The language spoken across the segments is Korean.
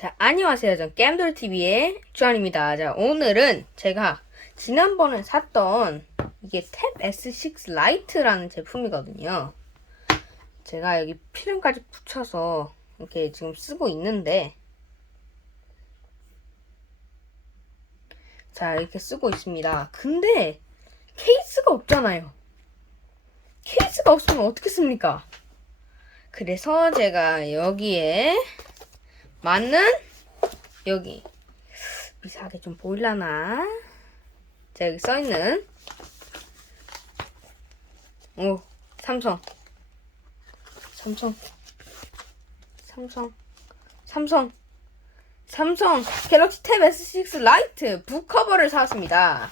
자, 안녕하세요. 전 게임돌TV의 주한입니다. 자, 오늘은 제가 지난번에 샀던 이게 탭 S6 라이트라는 제품이거든요. 제가 여기 필름까지 붙여서 이렇게 지금 쓰고 있는데 자, 이렇게 쓰고 있습니다. 근데 케이스가 없잖아요. 케이스가 없으면 어떻게 씁니까? 그래서 제가 여기에 맞는? 여기. 이상하게 좀 보일라나? 자 여기 써있는. 오 삼성. 삼성. 삼성. 삼성. 삼성 갤럭시 탭 S6 라이트 북커버를 사왔습니다.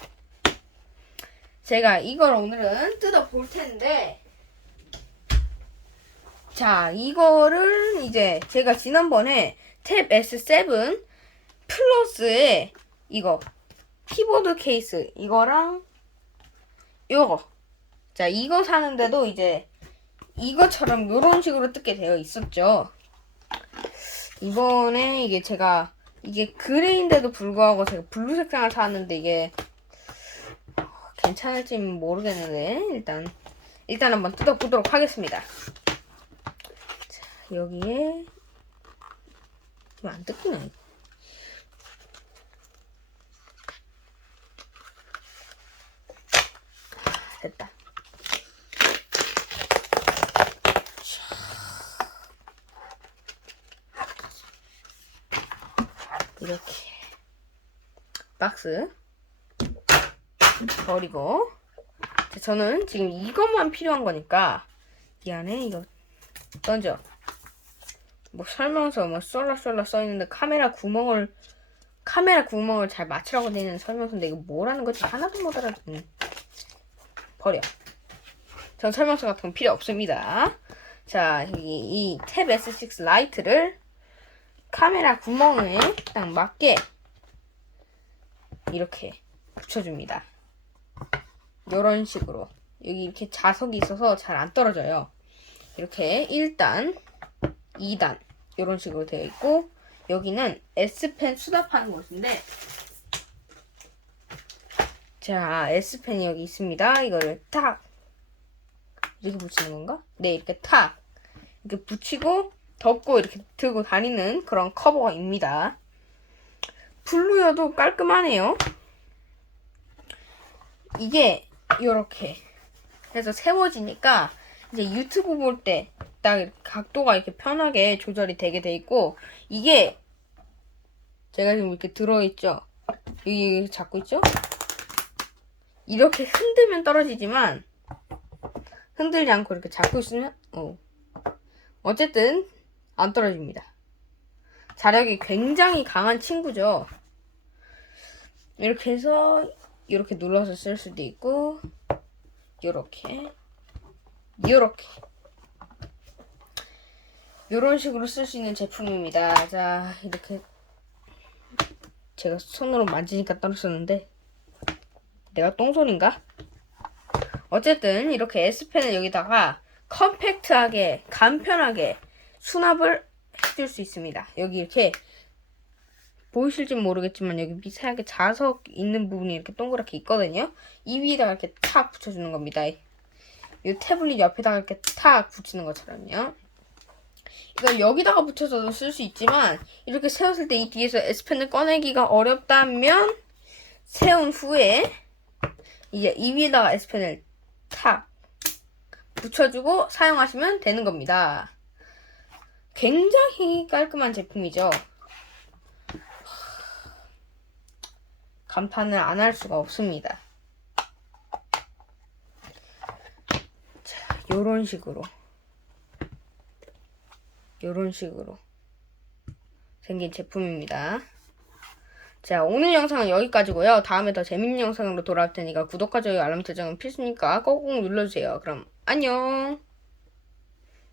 제가 이걸 오늘은 뜯어 볼 텐데. 자, 이거를 이제 제가 지난번에 탭 S7 플러스에 이거 키보드 케이스 이거랑 요거 자, 이거 사는데도 이제 이것처럼 요런 식으로 뜯게 되어 있었죠. 이번에 이게 제가 이게 그레이인데도 불구하고 제가 블루 색상을 사왔는데 이게 괜찮을지 모르겠는데 일단 일단 한번 뜯어보도록 하겠습니다. 여기에 이거 안 뜯기나 됐다. 이렇게 박스 버리고 자, 저는 지금 이것만 필요한 거니까 이 안에 이거 던져 뭐 설명서 뭐 쏠라쏠라 써있는데 카메라 구멍을 카메라 구멍을 잘 맞추라고 되어 있는 설명서인데 이거 뭐라는 거지? 하나도 못 알아듣는 버려. 전 설명서 같은 건 필요 없습니다. 자 이, 이탭 S6 라이트를 카메라 구멍에 딱 맞게 이렇게 붙여줍니다. 이런 식으로. 여기 이렇게 자석이 있어서 잘 안 떨어져요. 이렇게 1단 2단 이런 식으로 되어 있고 여기는 S펜 수납하는 곳인데 자 S펜이 여기 있습니다. 이거를 탁. 이렇게 붙이는 건가? 네 이렇게 탁. 이렇게 붙이고 덮고 이렇게 들고 다니는 그런 커버입니다. 블루여도 깔끔하네요. 이게 이렇게 해서 세워지니까 이제 유튜브 볼 때 딱 각도가 이렇게 편하게 조절이 되게 돼 있고 이게 제가 지금 이렇게 들어있죠? 여기 잡고 있죠? 이렇게 흔들면 떨어지지만 흔들지 않고 이렇게 잡고 있으면 어. 어쨌든 안 떨어집니다. 자력이 굉장히 강한 친구죠? 이렇게 해서 이렇게 눌러서 쓸 수도 있고 요렇게 요렇게 요런 식으로 쓸 수 있는 제품입니다. 자, 이렇게 제가 손으로 만지니까 떨어졌는데 내가 똥손인가? 어쨌든 이렇게 S펜을 여기다가 컴팩트하게 간편하게 수납을 해줄 수 있습니다. 여기 이렇게 보이실지 모르겠지만 여기 미세하게 자석 있는 부분이 이렇게 동그랗게 있거든요. 이 위에다가 이렇게 탁 붙여주는 겁니다. 이 태블릿 옆에다가 이렇게 탁 붙이는 것처럼요. 이걸 여기다가 붙여서도 쓸 수 있지만 이렇게 세웠을 때 이 뒤에서 S펜을 꺼내기가 어렵다면 세운 후에 이제 이 위에다가 S펜을 탁 붙여주고 사용하시면 되는 겁니다. 굉장히 깔끔한 제품이죠. 감탄을 안 할 수가 없습니다. 자, 요런 식으로. 요런 식으로 생긴 제품입니다. 자, 오늘 영상은 여기까지고요. 다음에 더 재밌는 영상으로 돌아올 테니까 구독과 좋아요, 알람 설정은 필수니까 꼭꼭 눌러주세요. 그럼 안녕!